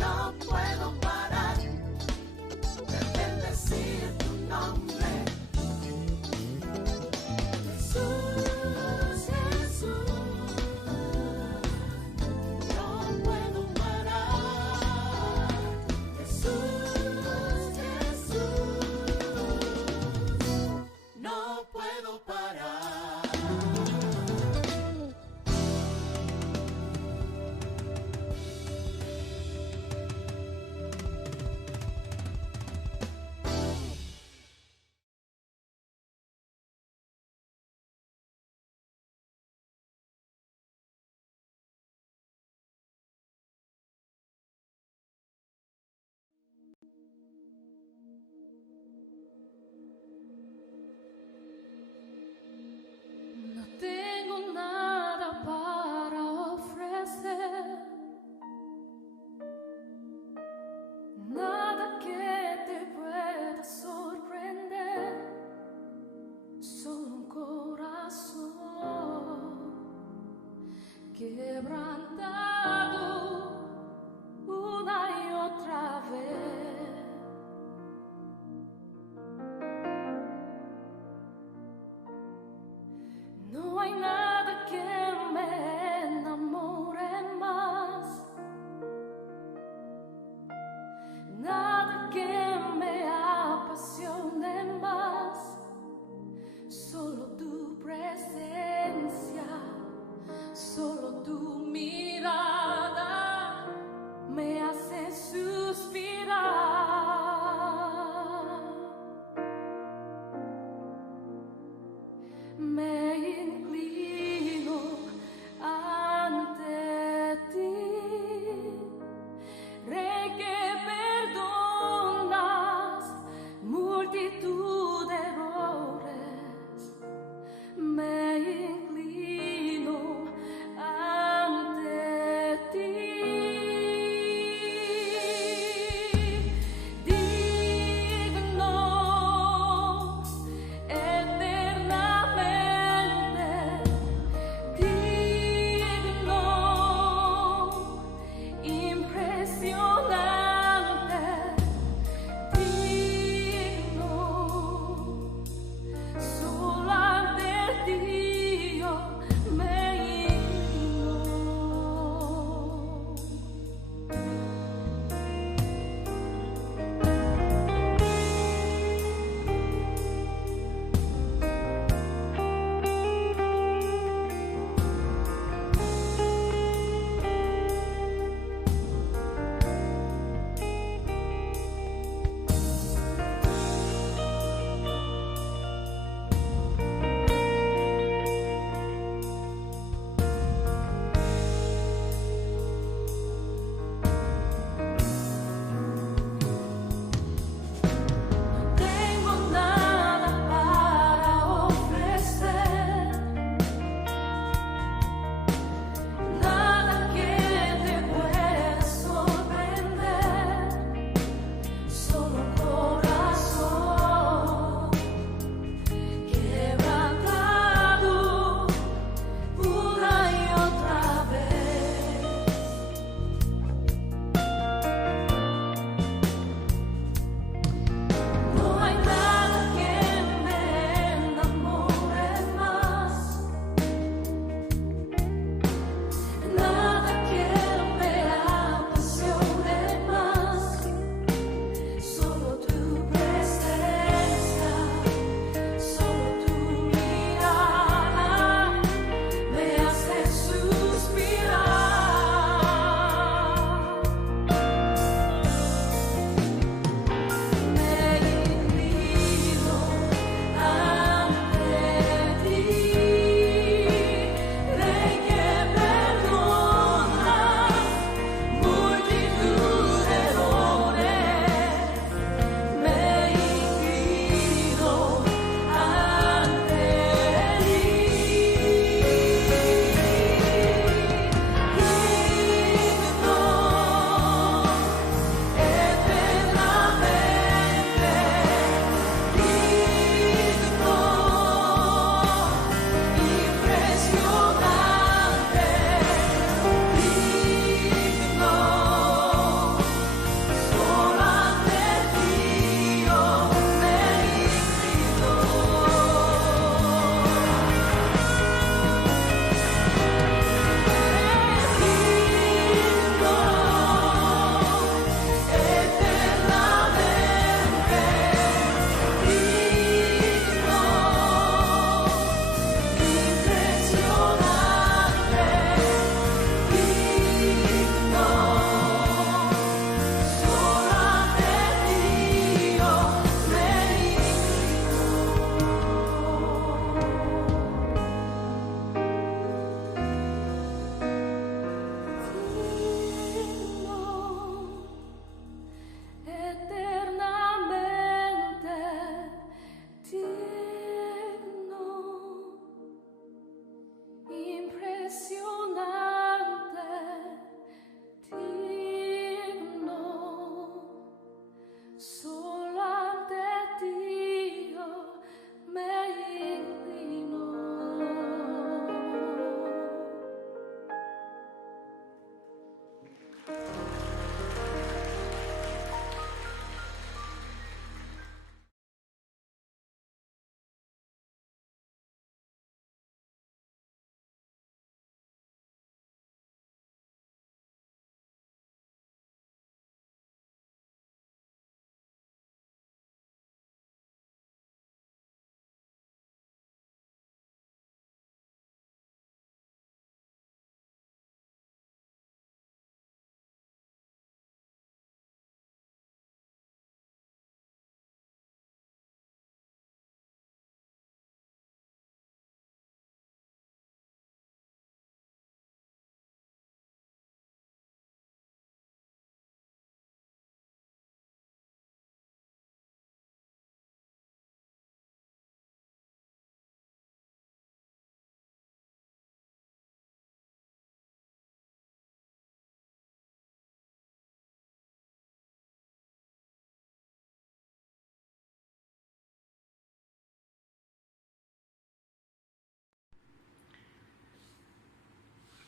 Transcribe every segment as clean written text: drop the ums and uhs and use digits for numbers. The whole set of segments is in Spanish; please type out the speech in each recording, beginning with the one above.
No puedo parar de bendecir tu nombre. Jesús, Jesús, no puedo parar. Jesús, Jesús, no puedo parar. No tengo nada para ofrecer, nada que te pueda sorprender, solo un corazón quebrantado una y otra vez. No hay nada que me enamore más, nada que me apasione más, solo tu presencia, solo tu mirada me hace suspirar. Me inclino ante ti, Rey que perdonas multitud de errores. Me inclino ante ti.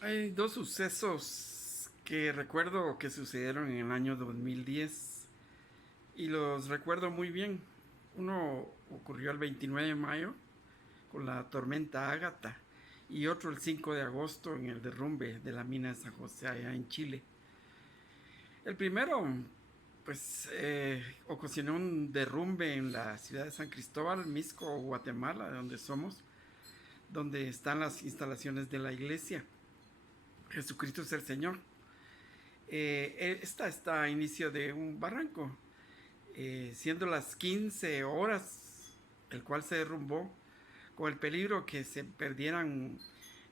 Hay dos sucesos que recuerdo que sucedieron en el año 2010 y los recuerdo muy bien. Uno ocurrió el 29 de mayo con la tormenta Ágata y otro el 5 de agosto en el derrumbe de la mina de San José allá en Chile. El primero, pues, ocasionó un derrumbe en la ciudad de San Cristóbal, Mixco, Guatemala, de donde somos, donde están las instalaciones de la iglesia. Jesucristo es el Señor. Esta está a inicio de un barranco, siendo las 15 horas, el cual se derrumbó, con el peligro que se perdieran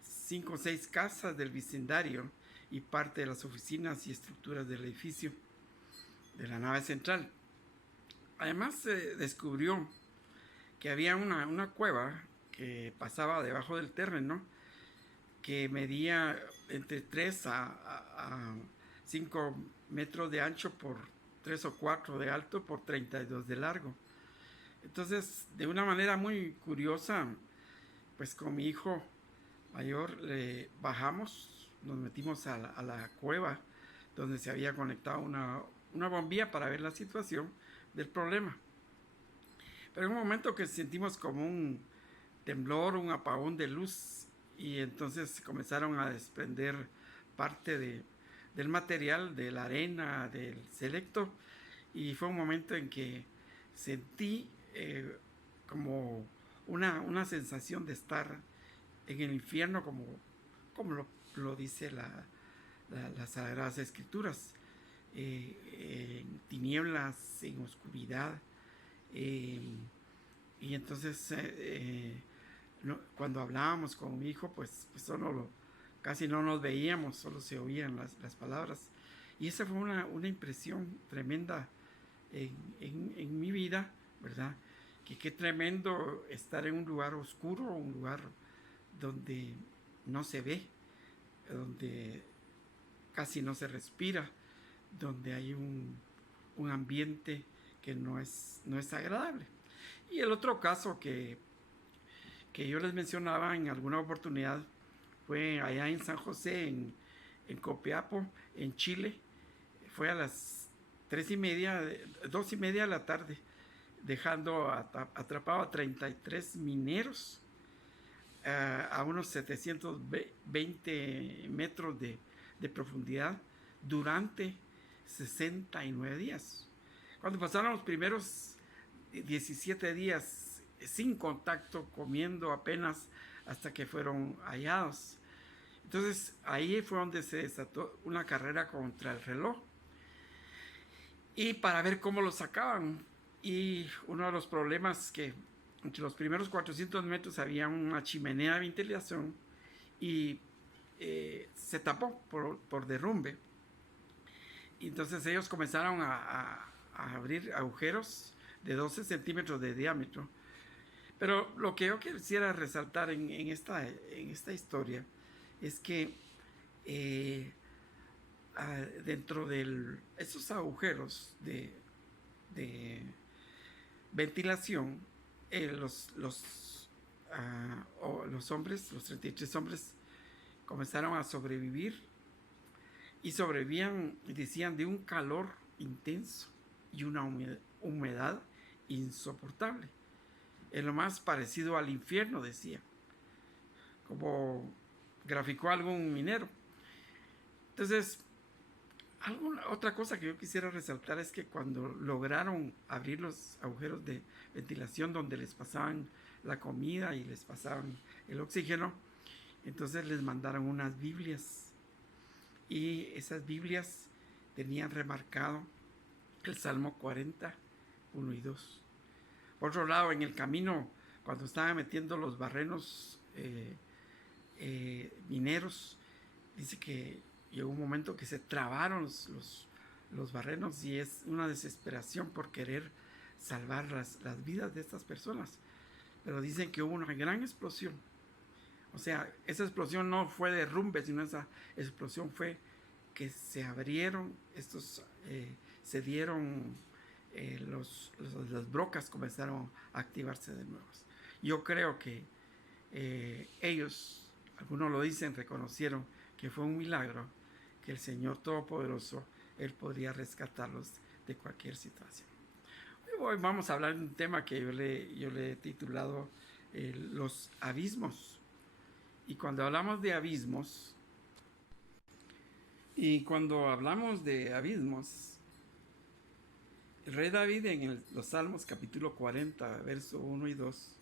5 o 6 casas del vecindario y parte de las oficinas y estructuras del edificio de la nave central. Además se descubrió que había una cueva que pasaba debajo del terreno, que medía entre 3 a 5 metros de ancho por 3 o 4 de alto por 32 de largo. Entonces, de una manera muy curiosa, pues con mi hijo mayor bajamos, nos metimos a la cueva donde se había conectado una bombilla para ver la situación del problema. Pero en un momento que sentimos como un temblor, un apagón de luz, y entonces comenzaron a desprender parte del material, de la arena, del selecto, y fue un momento en que sentí como una sensación de estar en el infierno, como lo dice las Sagradas Escrituras, en tinieblas, en oscuridad, y entonces cuando hablábamos con mi hijo, pues casi no nos veíamos, solo se oían las palabras. Y esa fue una impresión tremenda en mi vida, ¿verdad? Que qué tremendo estar en un lugar oscuro, un lugar donde no se ve, donde casi no se respira, donde hay un ambiente que no es agradable. Y el otro caso que yo les mencionaba en alguna oportunidad fue allá en San José, en Copiapó, en Chile. Fue a las 2:30 de la tarde, dejando atrapado a 33 mineros a unos 720 metros de profundidad durante 69 días. Cuando pasaron los primeros 17 días sin contacto, comiendo apenas hasta que fueron hallados. Entonces ahí fue donde se desató una carrera contra el reloj y para ver cómo lo sacaban. Y uno de los problemas que entre los primeros 400 metros había una chimenea de ventilación y se tapó por derrumbe. Y entonces ellos comenzaron a abrir agujeros de 12 centímetros de diámetro. Pero lo que yo quisiera resaltar en esta historia es que dentro de esos agujeros de ventilación, los hombres, los 33 hombres, comenzaron a sobrevivir y sobrevivían, decían, de un calor intenso y una humedad insoportable. Es lo más parecido al infierno, decía, como graficó algún minero. Entonces, otra cosa que yo quisiera resaltar es que cuando lograron abrir los agujeros de ventilación donde les pasaban la comida y les pasaban el oxígeno, entonces les mandaron unas Biblias, y esas Biblias tenían remarcado el Salmo 40, 1 y 2. Por otro lado, en el camino, cuando estaban metiendo los barrenos mineros, dice que llegó un momento que se trabaron los barrenos, y es una desesperación por querer salvar las vidas de estas personas. Pero dicen que hubo una gran explosión. O sea, esa explosión no fue derrumbe, sino esa explosión fue que se abrieron se dieron las brocas, comenzaron a activarse de nuevo. Yo creo que ellos, algunos lo dicen, reconocieron que fue un milagro, que el Señor Todopoderoso, Él podría rescatarlos de cualquier situación. Hoy vamos a hablar de un tema que yo le he titulado los abismos. Y cuando hablamos de abismos, el rey David en los Salmos capítulo 40, verso 1 y 2,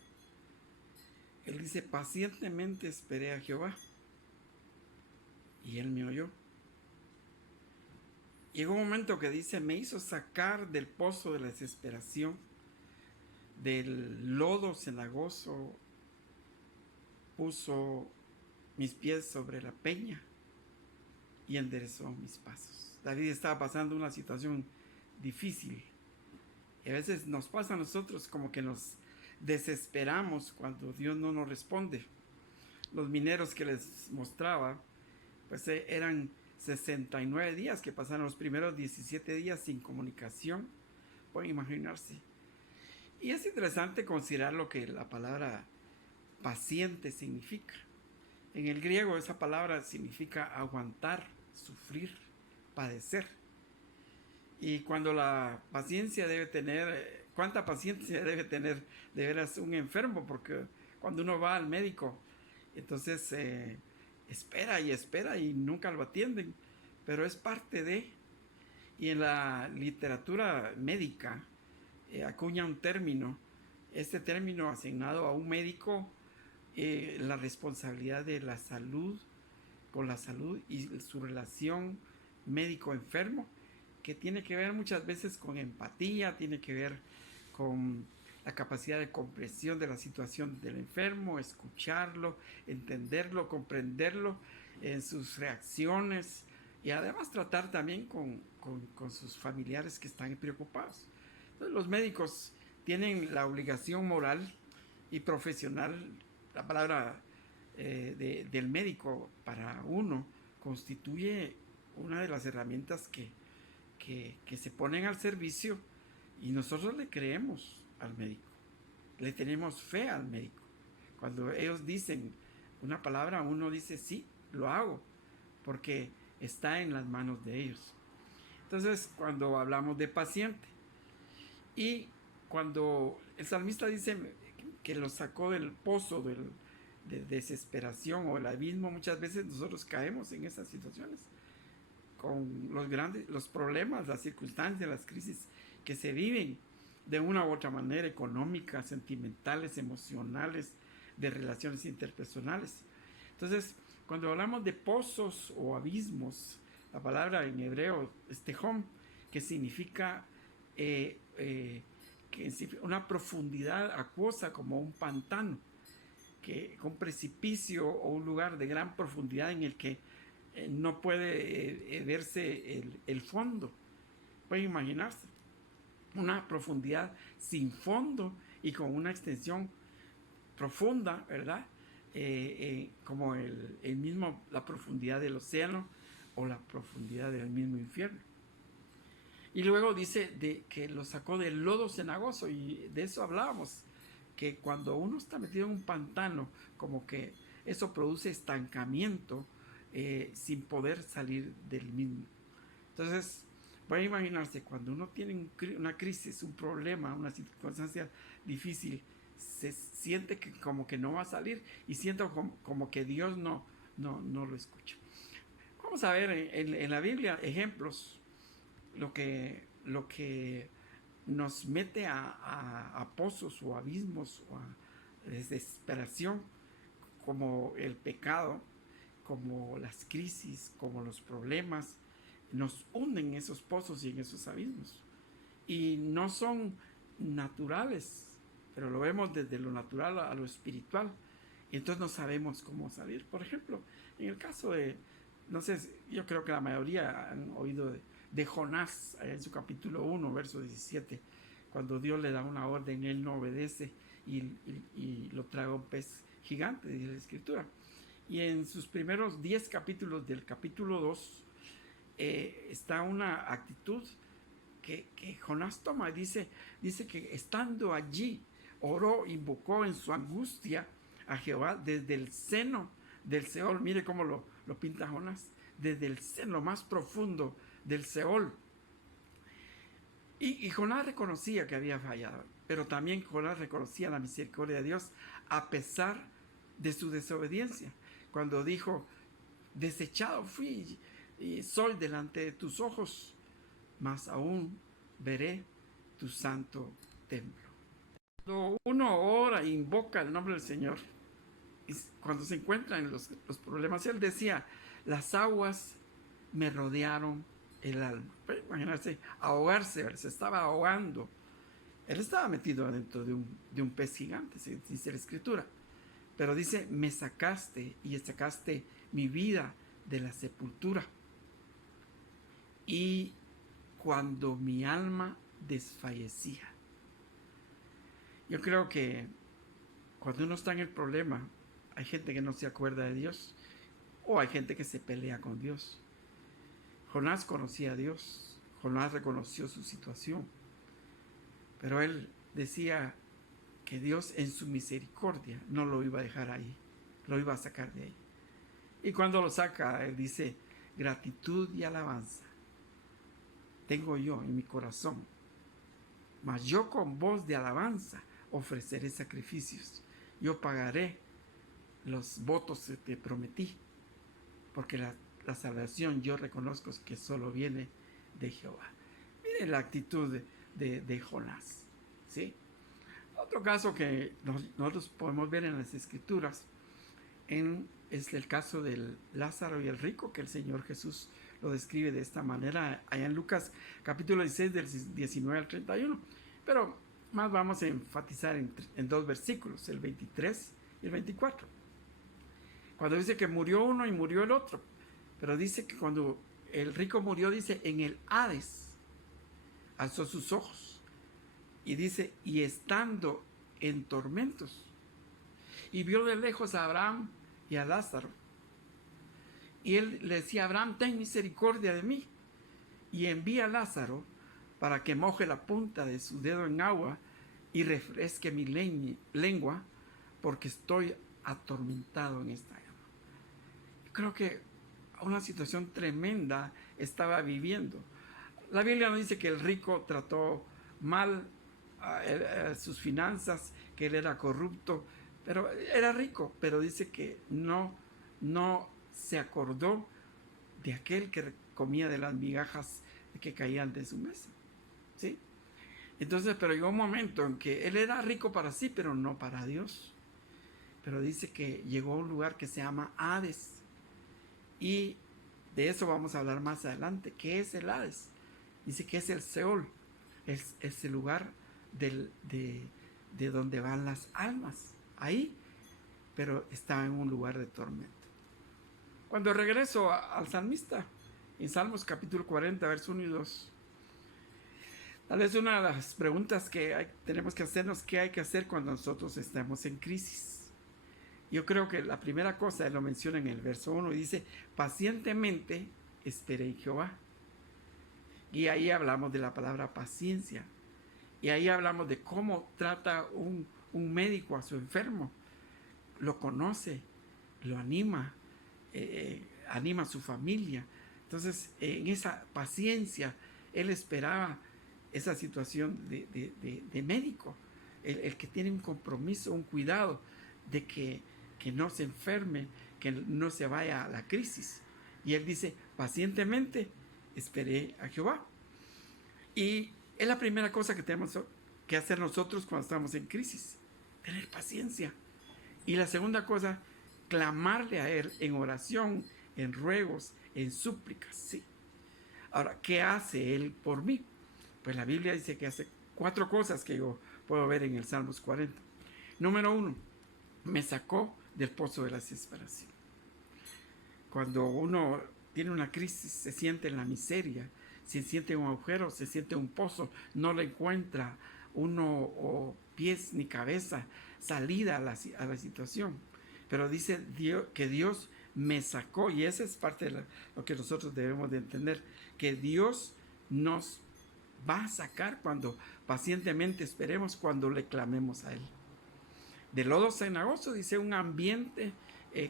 él dice: pacientemente esperé a Jehová y él me oyó. Llegó un momento que dice: me hizo sacar del pozo de la desesperación, del lodo cenagoso, puso mis pies sobre la peña y enderezó mis pasos. David estaba pasando una situación difícil y a veces nos pasa a nosotros como que nos desesperamos cuando Dios no nos responde. Los mineros que les mostraba, pues eran 69 días que pasaron, los primeros 17 días sin comunicación, pueden imaginarse. Y es interesante considerar lo que la palabra paciente significa. En el griego esa palabra significa aguantar, sufrir, padecer. Y cuando la paciencia debe tener, ¿cuánta paciencia debe tener de veras un enfermo? Porque cuando uno va al médico, entonces espera y nunca lo atienden, pero es parte de. Y en la literatura médica acuña un término, este término asignado a un médico, la responsabilidad de la salud, con la salud y su relación médico-enfermo, que tiene que ver muchas veces con empatía, tiene que ver con la capacidad de comprensión de la situación del enfermo, escucharlo, entenderlo, comprenderlo en sus reacciones y además tratar también con sus familiares que están preocupados. Entonces, los médicos tienen la obligación moral y profesional. La palabra del médico para uno constituye una de las herramientas que se ponen al servicio, y nosotros le creemos al médico, le tenemos fe al médico. Cuando ellos dicen una palabra, uno dice sí, lo hago, porque está en las manos de ellos. Entonces, cuando hablamos de paciente, y cuando el salmista dice que lo sacó del pozo de desesperación o el abismo, muchas veces nosotros caemos en esas situaciones con los problemas, las circunstancias, las crisis que se viven de una u otra manera, económicas, sentimentales, emocionales, de relaciones interpersonales. Entonces, cuando hablamos de pozos o abismos, la palabra en hebreo es tehom, que significa una profundidad acuosa como un pantano, un precipicio o un lugar de gran profundidad en el que no puede verse el fondo. Pueden imaginarse una profundidad sin fondo y con una extensión profunda, ¿verdad? Como la profundidad del océano o la profundidad del mismo infierno. Y luego dice que lo sacó del lodo cenagoso, y de eso hablábamos, que cuando uno está metido en un pantano, como que eso produce estancamiento sin poder salir del mismo. Entonces, pueden imaginarse, cuando uno tiene una crisis, un problema, una circunstancia difícil, se siente que como que no va a salir, y siento como que Dios no lo escucha. Vamos a ver en la Biblia ejemplos, lo que nos mete a pozos o abismos o a desesperación, como el pecado, como las crisis, como los problemas, nos hunden en esos pozos y en esos abismos. Y no son naturales, pero lo vemos desde lo natural a lo espiritual, y entonces no sabemos cómo salir. Por ejemplo, en el caso no sé, yo creo que la mayoría han oído de Jonás, en su capítulo 1, verso 17, cuando Dios le da una orden, él no obedece y lo traga un pez gigante, dice la Escritura. Y en sus primeros 10 capítulos del capítulo 2 está una actitud que Jonás toma. Dice que estando allí, oró, invocó en su angustia a Jehová desde el seno del Seol. Mire cómo lo pinta Jonás, desde el seno más profundo del Seol. Y Jonás reconocía que había fallado, pero también Jonás reconocía la misericordia de Dios a pesar de su desobediencia. Cuando dijo, desechado fui y soy delante de tus ojos, mas aún veré tu santo templo. Cuando uno ora e invoca el nombre del Señor, y cuando se encuentra en los problemas, él decía, las aguas me rodearon el alma. Imagínense, ahogarse, se estaba ahogando. Él estaba metido dentro de un pez gigante, dice la Escritura. Pero dice, me sacaste y sacaste mi vida de la sepultura. Y cuando mi alma desfallecía. Yo creo que cuando uno está en el problema, hay gente que no se acuerda de Dios o hay gente que se pelea con Dios. Jonás conocía a Dios, Jonás reconoció su situación, pero él decía que Dios en su misericordia no lo iba a dejar ahí, lo iba a sacar de ahí. Y cuando lo saca, él dice, gratitud y alabanza tengo yo en mi corazón, mas yo con voz de alabanza ofreceré sacrificios, yo pagaré los votos que te prometí, porque la salvación yo reconozco que solo viene de Jehová. Miren la actitud de Jonás, ¿sí? Otro caso que nosotros podemos ver en las Escrituras es el caso del Lázaro y el rico, que el Señor Jesús lo describe de esta manera allá en Lucas capítulo 16 del 19 al 31. Pero más vamos a enfatizar en dos versículos, el 23 y el 24. Cuando dice que murió uno y murió el otro, pero dice que cuando el rico murió, dice, en el Hades alzó sus ojos y dice, y estando en tormentos, y vio de lejos a Abraham y a Lázaro, y él le decía, Abraham, ten misericordia de mí, y envía a Lázaro para que moje la punta de su dedo en agua y refresque mi lengua, porque estoy atormentado en esta llama. Yo creo que una situación tremenda estaba viviendo. La Biblia no dice que el rico trató mal sus finanzas, que él era corrupto, pero era rico, pero dice que no se acordó de aquel que comía de las migajas que caían de su mesa, ¿sí? Entonces, pero llegó un momento en que él era rico para sí, pero no para Dios. Pero dice que llegó a un lugar que se llama Hades, y de eso vamos a hablar más adelante. ¿Qué es el Hades? Dice que es el Seol, es el lugar de donde van las almas, ahí, pero estaba en un lugar de tormento. Cuando regreso al salmista, en Salmos capítulo 40, versos 1 y 2, tal vez una de las preguntas que tenemos que hacernos, ¿qué hay que hacer cuando nosotros estamos en crisis? Yo creo que la primera cosa, él lo menciona en el verso 1, y dice, pacientemente esperé en Jehová. Y ahí hablamos de la palabra paciencia. Y ahí hablamos de cómo trata un médico a su enfermo. Lo conoce, lo anima, anima a su familia. Entonces, en esa paciencia, él esperaba esa situación de médico, el que tiene un compromiso, un cuidado de que no se enferme, que no se vaya a la crisis. Y él dice, pacientemente esperé a Jehová. Y es la primera cosa que tenemos que hacer nosotros cuando estamos en crisis, tener paciencia. Y la segunda cosa, clamarle a él en oración, en ruegos, en súplicas, sí. Ahora, ¿qué hace él por mí? Pues la Biblia dice que hace 4 cosas que yo puedo ver en el Salmos 40. Número 1, me sacó del pozo de la desesperación. Cuando uno tiene una crisis, se siente en la miseria, se siente un agujero, se siente un pozo, no le encuentra uno o pies ni cabeza, salida a la situación. Pero dice Dios, que Dios me sacó, y esa es parte de lo que nosotros debemos de entender, que Dios nos va a sacar cuando pacientemente esperemos, cuando le clamemos a Él. De lodo cenagoso, dice, un ambiente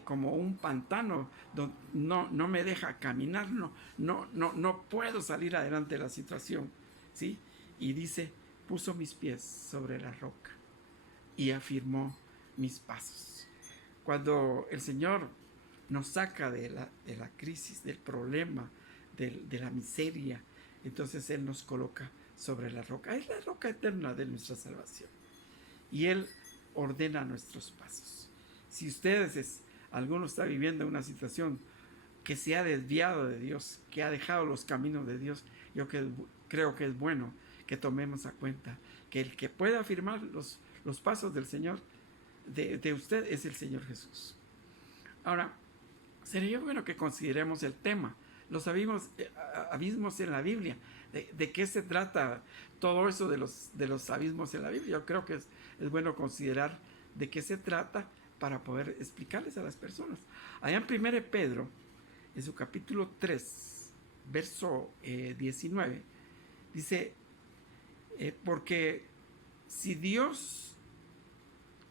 como un pantano, donde no me deja caminar, no puedo salir adelante de la situación, ¿sí? Y dice, puso mis pies sobre la roca y afirmó mis pasos. Cuando el Señor nos saca de la crisis, del problema, de la miseria, entonces Él nos coloca sobre la roca. Es la roca eterna de nuestra salvación. Y Él ordena nuestros pasos. Si alguno está viviendo una situación que se ha desviado de Dios, que ha dejado los caminos de Dios, yo creo que es bueno que tomemos a cuenta que el que puede afirmar los pasos del Señor, de usted, es el Señor Jesús. Ahora, sería bueno que consideremos el tema, los abismos en la Biblia. ¿De qué se trata todo eso de los abismos en la Biblia? Yo creo que es bueno considerar de qué se trata para poder explicarles a las personas. Allá en 1 Pedro, en su capítulo 3, verso 19, dice, porque si Dios,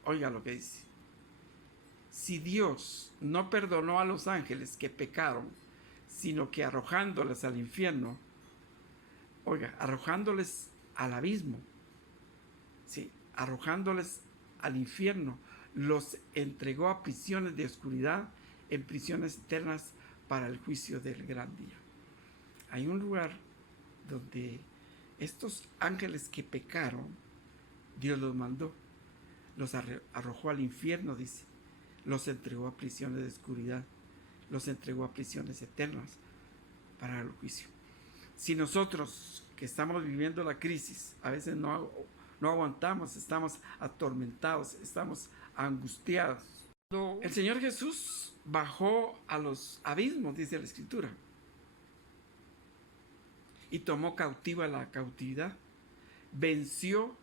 oiga lo que dice, si Dios no perdonó a los ángeles que pecaron, sino que arrojándoles al infierno, arrojándoles al abismo, sí, arrojándoles al infierno, los entregó a prisiones de oscuridad, en prisiones eternas para el juicio del gran día. Hay un lugar donde estos ángeles que pecaron, Dios los mandó, los arrojó al infierno, dice, los entregó a prisiones de oscuridad, los entregó a prisiones eternas para el juicio. Si nosotros que estamos viviendo la crisis, a veces no aguantamos, estamos atormentados, estamos angustiados. El Señor Jesús bajó a los abismos, dice la Escritura, y tomó cautiva la cautividad, venció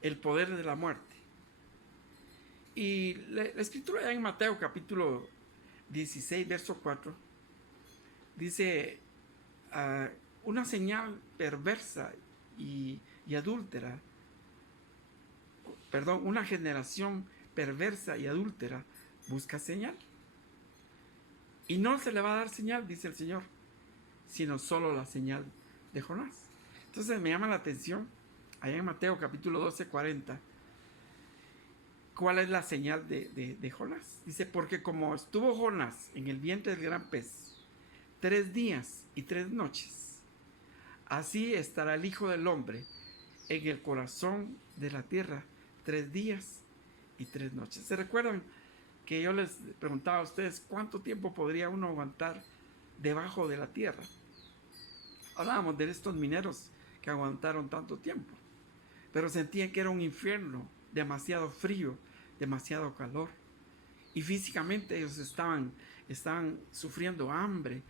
el poder de la muerte. Y la Escritura ya en Mateo capítulo 16, verso 4, dice, una señal perversa y adúltera, una generación perversa y adúltera busca señal. Y no se le va a dar señal, dice el Señor, sino solo la señal de Jonás. Entonces me llama la atención, allá en Mateo capítulo 12, 40, ¿cuál es la señal de Jonás? Dice, porque como estuvo Jonás en el vientre del gran pez 3 días y 3 noches, así estará el Hijo del Hombre en el corazón de la tierra 3 días y 3 noches. ¿Se recuerdan que yo les preguntaba a ustedes cuánto tiempo podría uno aguantar debajo de la tierra? Hablábamos de estos mineros que aguantaron tanto tiempo, pero sentían que era un infierno, demasiado frío, demasiado calor, y físicamente ellos estaban sufriendo hambre,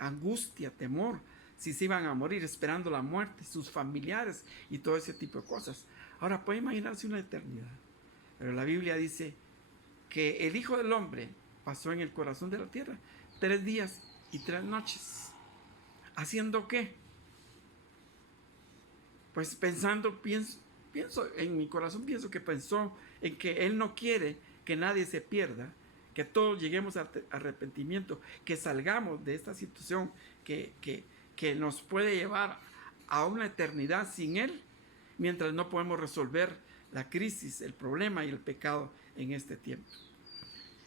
angustia, temor, si se iban a morir, esperando la muerte, sus familiares y todo ese tipo de cosas. Ahora puede imaginarse una eternidad, pero la Biblia dice que el Hijo del Hombre pasó en el corazón de la tierra 3 días y 3 noches. ¿Haciendo qué? Pues pienso en mi corazón, pienso que pensó en que Él no quiere que nadie se pierda, que todos lleguemos al arrepentimiento, que salgamos de esta situación que nos puede llevar a una eternidad sin Él, mientras no podemos resolver la crisis, el problema y el pecado en este tiempo.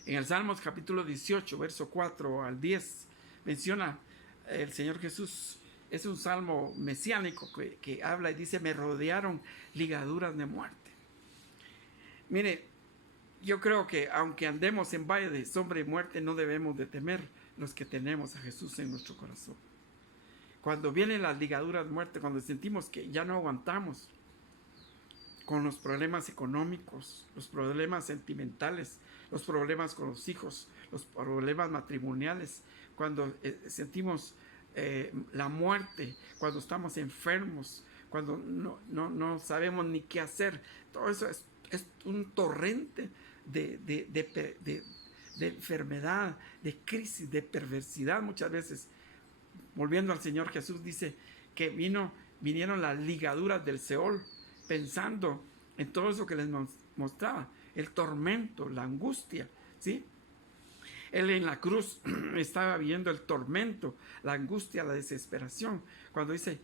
En el Salmos capítulo 18, verso 4 al 10, menciona el Señor Jesús, es un salmo mesiánico que habla y dice, me rodearon ligaduras de muerte. Mire, yo creo que aunque andemos en valle de sombra y muerte, no debemos de temer los que tenemos a Jesús en nuestro corazón. Cuando vienen las ligaduras de muerte, cuando sentimos que ya no aguantamos, con los problemas económicos, los problemas sentimentales, los problemas con los hijos, los problemas matrimoniales, cuando sentimos la muerte, cuando estamos enfermos, cuando no sabemos ni qué hacer, todo eso es un torrente de enfermedad, de crisis, de perversidad. Muchas veces, volviendo al Señor Jesús, dice que vinieron las ligaduras del Seol, pensando en todo eso que les mostraba, el tormento, la angustia, ¿sí? Él en la cruz estaba viviendo el tormento, la angustia, la desesperación. Cuando le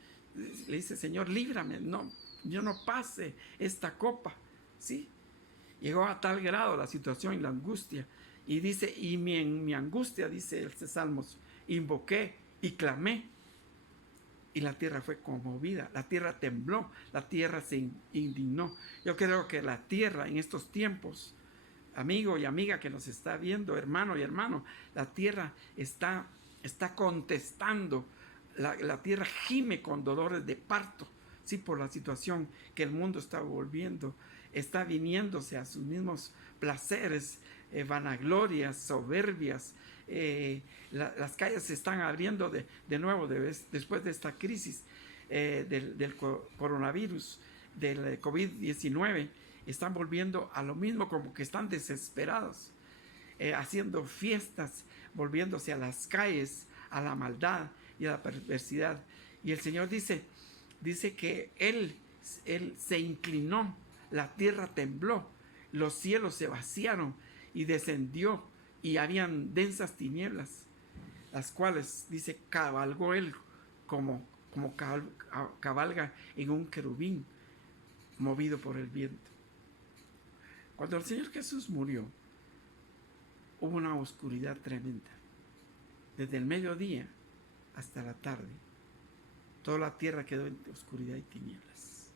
dice, Señor, líbrame, no, yo no pase esta copa, ¿sí? Llegó a tal grado la situación y la angustia. Y dice, en mi angustia, dice el Salmos, invoqué y clamé. Y la tierra fue conmovida, la tierra tembló, la tierra se indignó. Yo creo que la tierra en estos tiempos, amigo y amiga que nos está viendo, hermano y hermano, la tierra está contestando. La tierra gime con dolores de parto, sí, por la situación que el mundo está volviendo. Está viniéndose a sus mismos placeres, vanaglorias, soberbias. Las calles se están abriendo de nuevo después de esta crisis del coronavirus, del COVID-19. Están volviendo a lo mismo, como que están desesperados, haciendo fiestas, volviéndose a las calles, a la maldad y a la perversidad. Y el Señor dice que Él se inclinó, la tierra tembló, los cielos se vaciaron y descendió, y habían densas tinieblas, las cuales, dice, cabalgó Él como cabalga en un querubín movido por el viento. Cuando el Señor Jesús murió, hubo una oscuridad tremenda. Desde el mediodía hasta la tarde, toda la tierra quedó en oscuridad y tinieblas.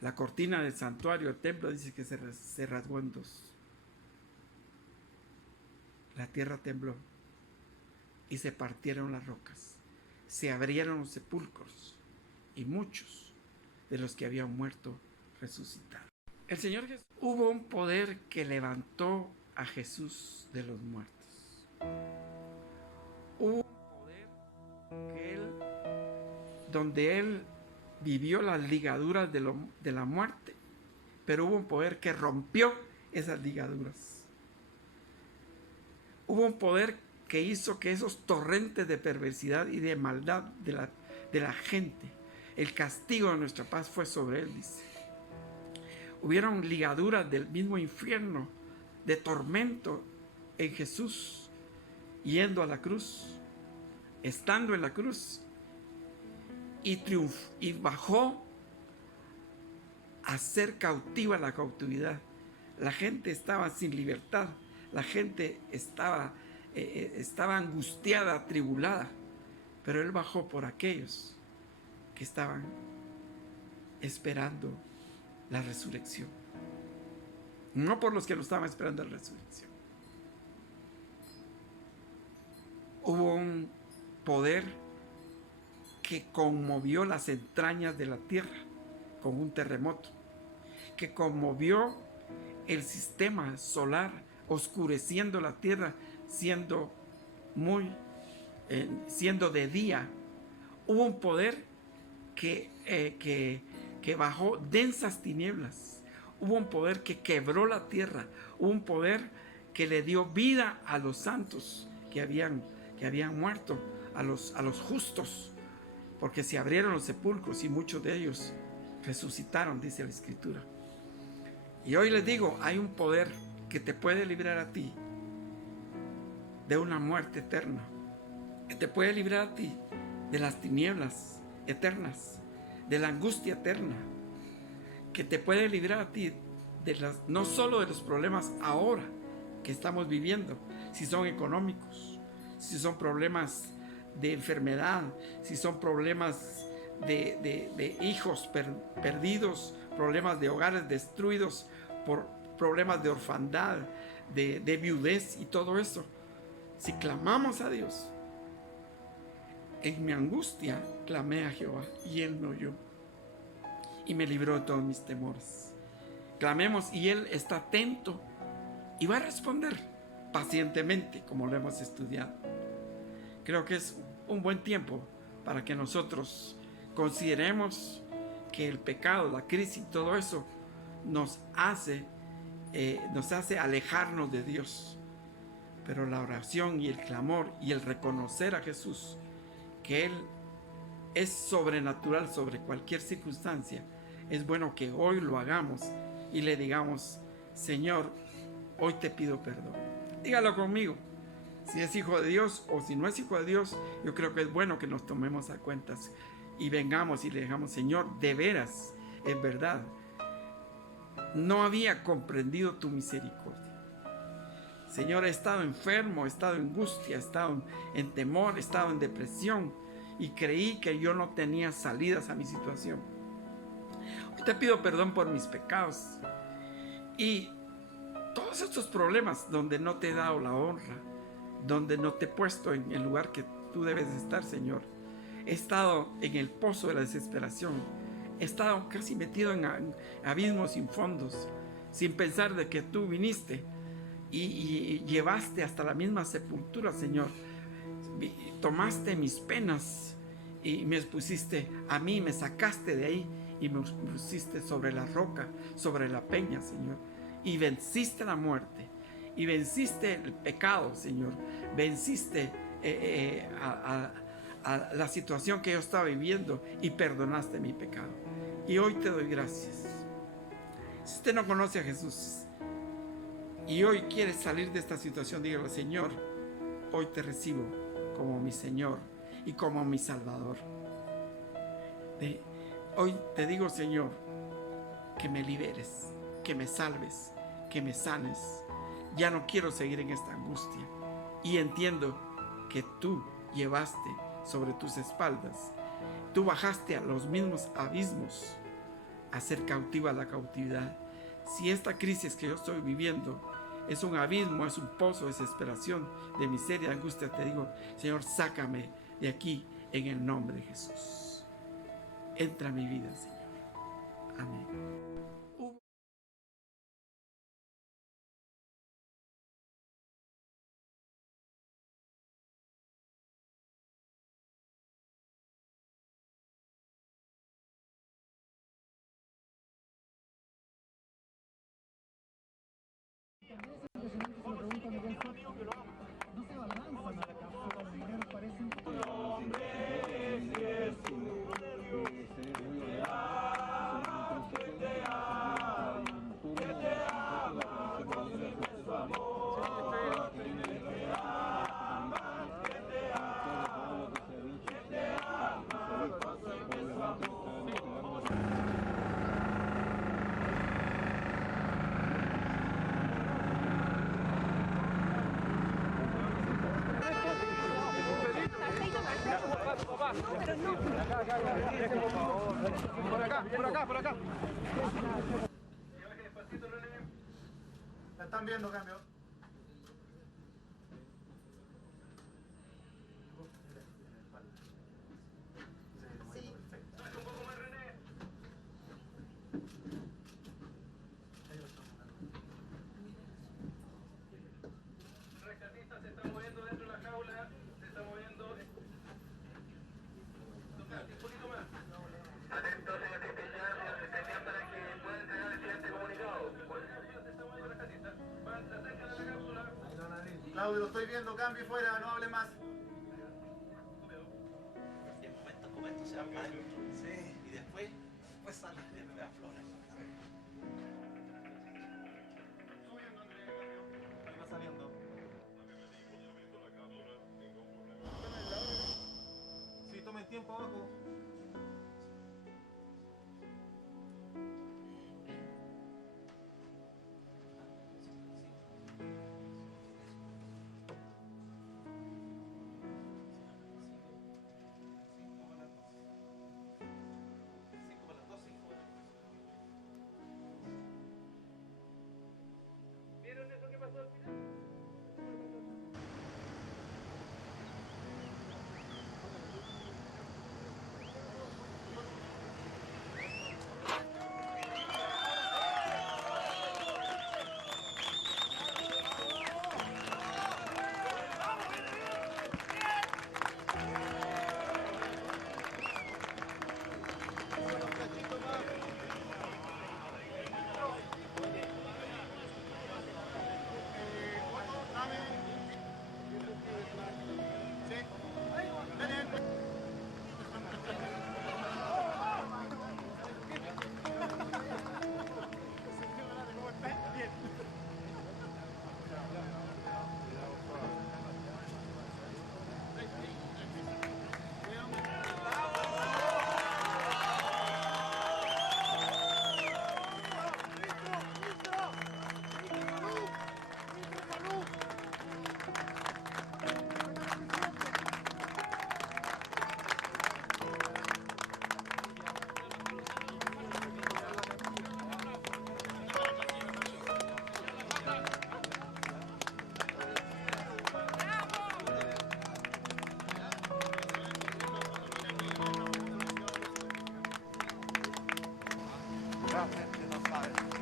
La cortina del santuario, el templo, dice que se rasgó en dos. La tierra tembló y se partieron las rocas. Se abrieron los sepulcros y muchos de los que habían muerto resucitaron. El Señor Jesús, hubo un poder que levantó a Jesús de los muertos. Hubo un poder donde Él vivió las ligaduras de la muerte, pero hubo un poder que rompió esas ligaduras. Hubo un poder que hizo que esos torrentes de perversidad y de maldad de la gente, el castigo de nuestra paz fue sobre Él, dice. Hubieron ligaduras del mismo infierno, de tormento en Jesús, yendo a la cruz, estando en la cruz, y bajó a ser cautiva la cautividad. La gente estaba sin libertad, la gente estaba angustiada, atribulada, pero Él bajó por aquellos que estaban esperando la resurrección, no por los que no estaban esperando la resurrección. Hubo un poder que conmovió las entrañas de la tierra con un terremoto, que conmovió el sistema solar, oscureciendo la tierra, siendo de día. Hubo un poder que bajó densas tinieblas. Hubo un poder que quebró la tierra. Hubo un poder que le dio vida a los santos que habían muerto, a los justos, porque se abrieron los sepulcros y muchos de ellos resucitaron, dice la Escritura. Y hoy les digo, hay un poder que te puede librar a ti de una muerte eterna, que te puede librar a ti de las tinieblas eternas, de la angustia eterna, que te puede librar a ti no solo de los problemas ahora que estamos viviendo, si son económicos, si son problemas de enfermedad, si son problemas de hijos perdidos, problemas de hogares destruidos, por problemas de orfandad, de viudez y todo eso. Si clamamos a Dios, en mi angustia clamé a Jehová y Él me oyó y me libró de todos mis temores. Clamemos y Él está atento y va a responder pacientemente, como lo hemos estudiado. Creo que es un buen tiempo para que nosotros consideremos que el pecado, la crisis y todo eso nos hace alejarnos de Dios. Pero la oración y el clamor y el reconocer a Jesús, que Él es sobrenatural sobre cualquier circunstancia, es bueno que hoy lo hagamos y le digamos: Señor, hoy te pido perdón. Dígalo conmigo. Si es hijo de Dios o si no es hijo de Dios, yo creo que es bueno que nos tomemos a cuentas y vengamos y le digamos, Señor, de veras, es verdad, no había comprendido tu misericordia. Señor, he estado enfermo, he estado en angustia, he estado en temor, he estado en depresión y creí que yo no tenía salidas a mi situación. Hoy te pido perdón por mis pecados y todos estos problemas donde no te he dado la honra, donde no te he puesto en el lugar que tú debes estar, Señor. He estado en el pozo de la desesperación. He estado casi metido en abismos sin fondos, sin pensar de que tú viniste y llevaste hasta la misma sepultura, Señor. Tomaste mis penas y me pusiste a mí, me sacaste de ahí y me pusiste sobre la roca, sobre la peña, Señor. Y venciste la muerte y venciste el pecado, Señor. Venciste a la situación que yo estaba viviendo y perdonaste mi pecado. Y hoy te doy gracias. Si usted no conoce a Jesús y hoy quiere salir de esta situación, dígale, Señor, hoy te recibo como mi Señor y como mi Salvador. Hoy te digo, Señor, que me liberes, que me salves, que me sanes. Ya no quiero seguir en esta angustia y entiendo que tú llevaste sobre tus espaldas, tú bajaste a los mismos abismos a ser cautiva la cautividad. Si esta crisis que yo estoy viviendo es un abismo, es un pozo de desesperación, de miseria, de angustia, te digo, Señor, sácame de aquí en el nombre de Jesús. Entra a mi vida, Señor. Amén. Por acá. La están viendo, cambio. Claudio, lo estoy viendo, cambio y fuera, no hable más. En momentos como estos se van para adentro. Sí. Y después salen de nuevas flores. Subiendo, Andrés, cambio. Ahí va saliendo. Sí, tomen tiempo abajo. realmente no sabes.